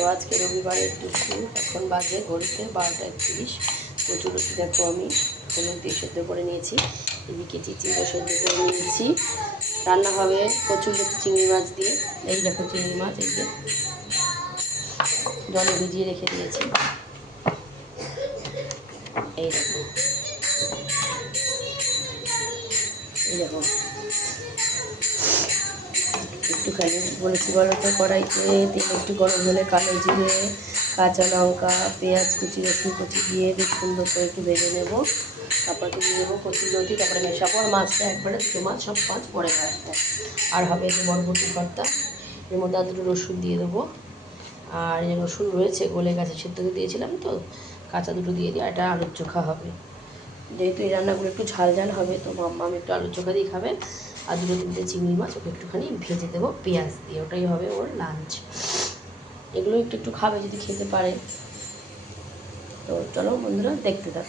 তো আজকে রবিবারে দুপুর এখন বাজে ঘড়িতে 12:31। কচুরলতি দেখো আমি হলুদ দিয়ে সেদ্ধ করে নিয়েছি, এদিকে চিচিঙ্গা সেদ্ধ করে নিয়েছি। রান্না হবে কচুরলতি চিংড়ি মাছ দিয়ে। এই দেখো চিংড়ি মাছ, এই যে জলে ভিজিয়ে রেখে দিয়েছি। এই দেখো, এই দেখো একটুখানি বলেছি বলো তো, কড়াইতে তেল একটু গরম হলে কালো জিরে, কাঁচা লঙ্কা, পেঁয়াজ কুচি, রসুন কুচি দিয়ে খুব সুন্দর করে একটু ভেজে নেবো। তারপরে দিয়ে নেবো কচুরলতি, তারপরে মেশাবো। আর মাছটা একবারে দুটো মাছ, সব মাছ পরে ভাজবো। আর হবে যে বরবটি ভর্তা, এর মধ্যে আর দুটো রসুন দিয়ে দেবো। আর এই রসুন রয়েছে, গলে গেছে, সেদ্ধ দিয়েছিলাম তো, কাঁচা দুটো দিয়ে দিই। আর এটা আলুর চোখা হবে, যেহেতু এই রান্নাগুলো একটু ঝাল ঝাল হবে, তো মাম্মা আমি একটু আলুর চোখা দিয়ে খাবে। আর দুটো তিনটে চিংড়ি মাছ ওকে একটুখানি ভেজে দেবো পেঁয়াজ দিয়ে, ওটাই হবে ওর লাঞ্চ। এগুলো একটু একটু খাবে যদি খেতে পারে। তো চলো বন্ধুরা, দেখতে থাকো।